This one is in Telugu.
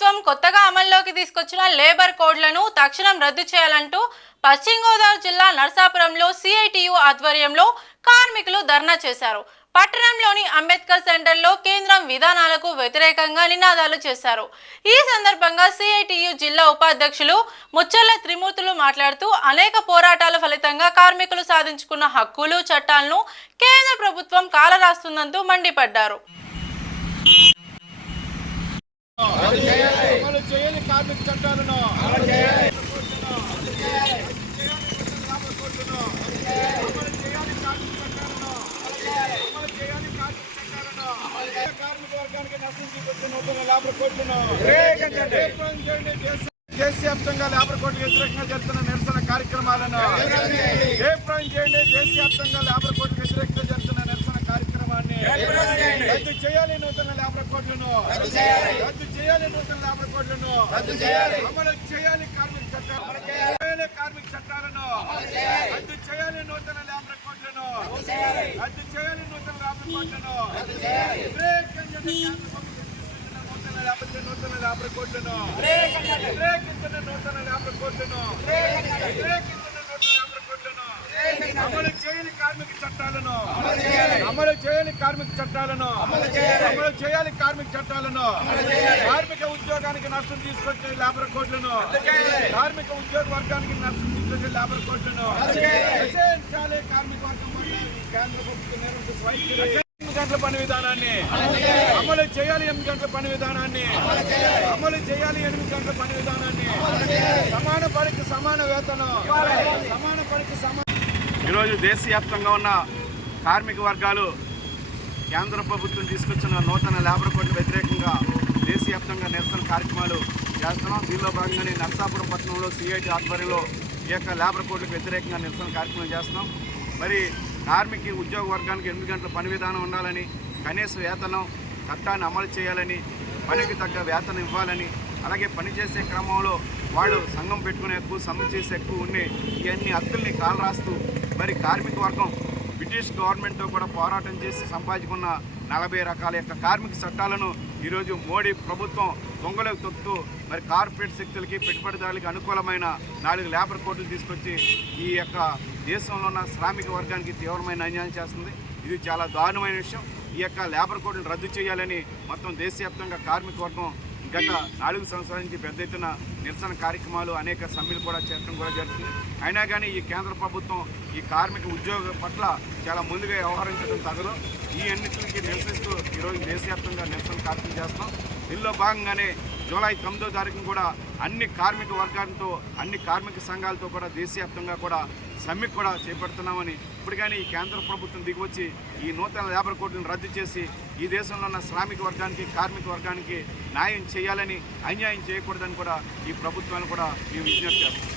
ప్రభుత్వం కొత్తగా అమల్లోకి తీసుకొచ్చిన లేబర్ కోడ్లను తక్షణం రద్దు చేయాలంటూ పశ్చిమ గోదావరి జిల్లా నర్సాపురంలో సిఐటియు ఆధ్వర్యంలో కార్మికులు ధర్నా చేశారు. పట్టణంలోని అంబేద్కర్ సెంటర్లో కేంద్రం విధానాలకు వ్యతిరేకంగా నినాదాలు చేశారు. ఈ సందర్భంగా సిఐటియు జిల్లా ఉపాధ్యక్షులు ముచ్చల్ల త్రిమూర్తులు మాట్లాడుతూ అనేక పోరాటాల ఫలితంగా కార్మికులు సాధించుకున్న హక్కులు చట్టాలను కేంద్ర ప్రభుత్వం కాలరాస్తుందంటూ మండిపడ్డారు. దేశవ్యాప్తంగా లేబర్ కోడ్లకు వ్యతిరేకంగా జరుగుతున్న నిరసన కార్యక్రమాలను దేశవ్యాప్తంగా లేబర్ కోడ్లకు వ్యతిరేకంగా జరుగుతున్న నిరసన కార్యక్రమాన్ని రద్దు చేయాలి. నూతన లేబర్ కోడ్లను రద్దు చేయాలి. నూతన లేబర్ కోడ్లను అమలు చేయాలి. కార్మిక చట్టాలను రద్దు చేయాలి. నూతన లేబర్ కోడ్లను రద్దు చేయాలి. నూతన లేబర్ కోడ్లను నూతన లేబర్ కోడ్లను అమలు చేయాలి. కార్మిక చట్టాలను అమలు చేయాలి. కార్మిక చట్టాలను కార్మిక ఉద్యోగానికి నష్టం తీసుకొచ్చే లేబర్ కోడ్లను కార్మిక ఉద్యోగ వర్గానికి నష్టం తీసుకొచ్చే లేబర్ కోడ్లను రక్షించాలి. కార్మిక వర్గం కేంద్ర ప్రభుత్వం గంటల పని విధానాన్ని అమలు చేయాలి. 8 గంటల పని విధానాన్ని అమలు చేయాలి. 8 గంటల పని విధానాన్ని సమాన పనికి సమాన వేతనం ఈరోజు దేశవ్యాప్తంగా ఉన్న కార్మిక వర్గాలు కేంద్ర ప్రభుత్వం తీసుకొచ్చిన నూతన లేబర్ కోడ్లకు వ్యతిరేకంగా దేశవ్యాప్తంగా నిరసన కార్యక్రమాలు చేస్తున్నాం. దీనిలో భాగంగానే నర్సాపురం పట్టణంలో సిఐటి ఆధ్వర్యంలో ఈ యొక్క లేబర్ కోడ్లకు వ్యతిరేకంగా నిరసన కార్యక్రమం చేస్తున్నాం. మరి కార్మిక ఉద్యోగ వర్గానికి 8 గంటల పని విధానం ఉండాలని, కనీస వేతనం చట్టాన్ని అమలు చేయాలని, పనికి తగ్గ వేతనం ఇవ్వాలని, అలాగే పనిచేసే క్రమంలో వాళ్ళు సంఘం పెట్టుకునే హక్కు, సమ్మె చేసే హక్కు ఉండి ఇవన్నీ హక్కుల్ని కాలరాస్తూ మరి కార్మిక వర్గం బ్రిటిష్ గవర్నమెంట్తో కూడా పోరాటం చేసి సంపాదించుకున్న 40 రకాల యొక్క కార్మిక చట్టాలను ఈరోజు మోడీ ప్రభుత్వం దొంగలకు తొక్కుతూ మరి కార్పొరేట్ శక్తులకి, పెట్టుబడిదారులకి అనుకూలమైన 4 లేబర్ కోడ్లు తీసుకొచ్చి ఈ యొక్క దేశంలో ఉన్న శ్రామిక వర్గానికి తీవ్రమైన అన్యాయం చేస్తుంది. ఇది చాలా దారుణమైన విషయం. ఈ యొక్క లేబర్ కోడ్లను రద్దు చేయాలని మొత్తం దేశవ్యాప్తంగా కార్మిక వర్గం గత 4 సంవత్సరాల నుంచి పెద్ద ఎత్తున నిరసన కార్యక్రమాలు, అనేక సమ్మెలు కూడా చేయడం కూడా జరుగుతుంది. అయినా కానీ ఈ కేంద్ర ప్రభుత్వం ఈ కార్మిక ఉద్యోగ పట్ల చాలా ముందుగా వ్యవహరించడం తగదు. ఈ అన్నింటికి నిరసిస్తూ ఈరోజు దేశవ్యాప్తంగా నిరసన కార్యక్రమం చేస్తున్నాం. దీనిలో భాగంగానే జూలై 9వ తారీఖున కూడా అన్ని కార్మిక వర్గాలతో, అన్ని కార్మిక సంఘాలతో కూడా దేశవ్యాప్తంగా కూడా సమ్మె కూడా చేపడుతున్నామని, ఇప్పుడు కానీ ఈ కేంద్ర ప్రభుత్వం దిగివచ్చి ఈ నూతన లేబర్ కోడ్లను రద్దు చేసి ఈ దేశంలో ఉన్న శ్రామిక వర్గానికి, కార్మిక వర్గానికి న్యాయం చేయాలని, అన్యాయం చేయకూడదని కూడా ఈ ప్రభుత్వాన్ని కూడా మేము విజ్ఞప్తి చేస్తాం.